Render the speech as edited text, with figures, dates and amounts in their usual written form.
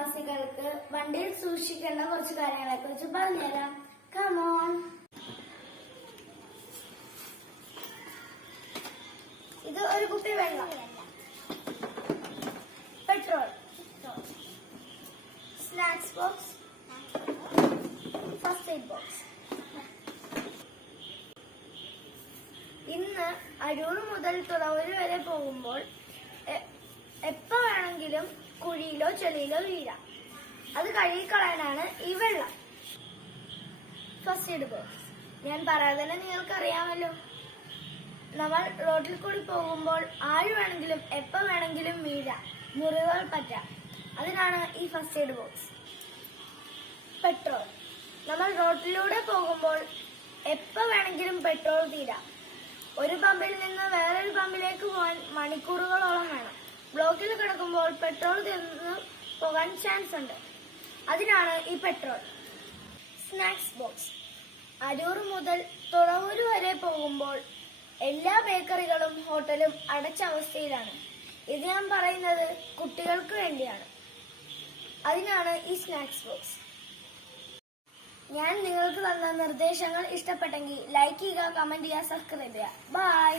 പ്രവാസികൾക്ക് വണ്ടിയിൽ സൂക്ഷിക്കേണ്ട കുറച്ച് കാര്യങ്ങളെ കുറിച്ച് പറഞ്ഞുതരാം. കമോൺ. ഇത് ഒരു കുപ്പി വെള്ളം, petrol, snacks box, first aid box. ഇന്ന് അരൂർ മുതൽ തുറവൂര് വരെ പോകുമ്പോൾ എപ്പോ വേണമെങ്കിലും കുഴിയിലോ ചെളിയിലോ വീഴാം. അത് കഴുകിക്കളയാനാണ് ഈ വെള്ളം. ഫസ്റ്റ് എയ്ഡ് ബോക്സ് ഞാൻ പറയാതെ തന്നെ നിങ്ങൾക്കറിയാമല്ലോ. നമ്മൾ റോഡിൽ കൂടി പോകുമ്പോൾ ആര് വേണമെങ്കിലും എപ്പോ വേണമെങ്കിലും വീഴാം, മുറിവുകൾ പറ്റാം. അതിനാണ് ഈ ഫസ്റ്റ് എയ്ഡ് ബോക്സ്. പെട്രോൾ നമ്മൾ റോഡിലൂടെ പോകുമ്പോൾ എപ്പോ വേണമെങ്കിലും പെട്രോൾ തീരാം. ഒരു പമ്പിൽ നിന്ന് വേറൊരു പമ്പിലേക്ക് പോകാൻ മണിക്കൂറുകളോളം വേണം. ബ്ലോക്കിൽ കിടക്കുമ്പോൾ പെട്രോൾ തീർന്നു പോകാൻ ചാൻസ് ഉണ്ട്. അതിനാണ് ഈ പെട്രോൾ. സ്നാക്സ് ബോക്സ് അരൂർ മുതൽ തുറവൂര് വരെ പോകുമ്പോൾ എല്ലാ ബേക്കറികളും ഹോട്ടലും അടച്ച അവസ്ഥയിലാണ്. ഇത് ഞാൻ പറയുന്നത് കുട്ടികൾക്ക് വേണ്ടിയാണ്. അതിനാണ് ഈ സ്നാക്സ് ബോക്സ്. ഞാൻ നിങ്ങൾക്ക് തന്ന നിർദ്ദേശങ്ങൾ ഇഷ്ടപ്പെട്ടെങ്കിൽ ലൈക്ക് ചെയ്യുക, കമന്റ് ചെയ്യുക, സബ്സ്ക്രൈബ് ചെയ്യുക. ബൈ.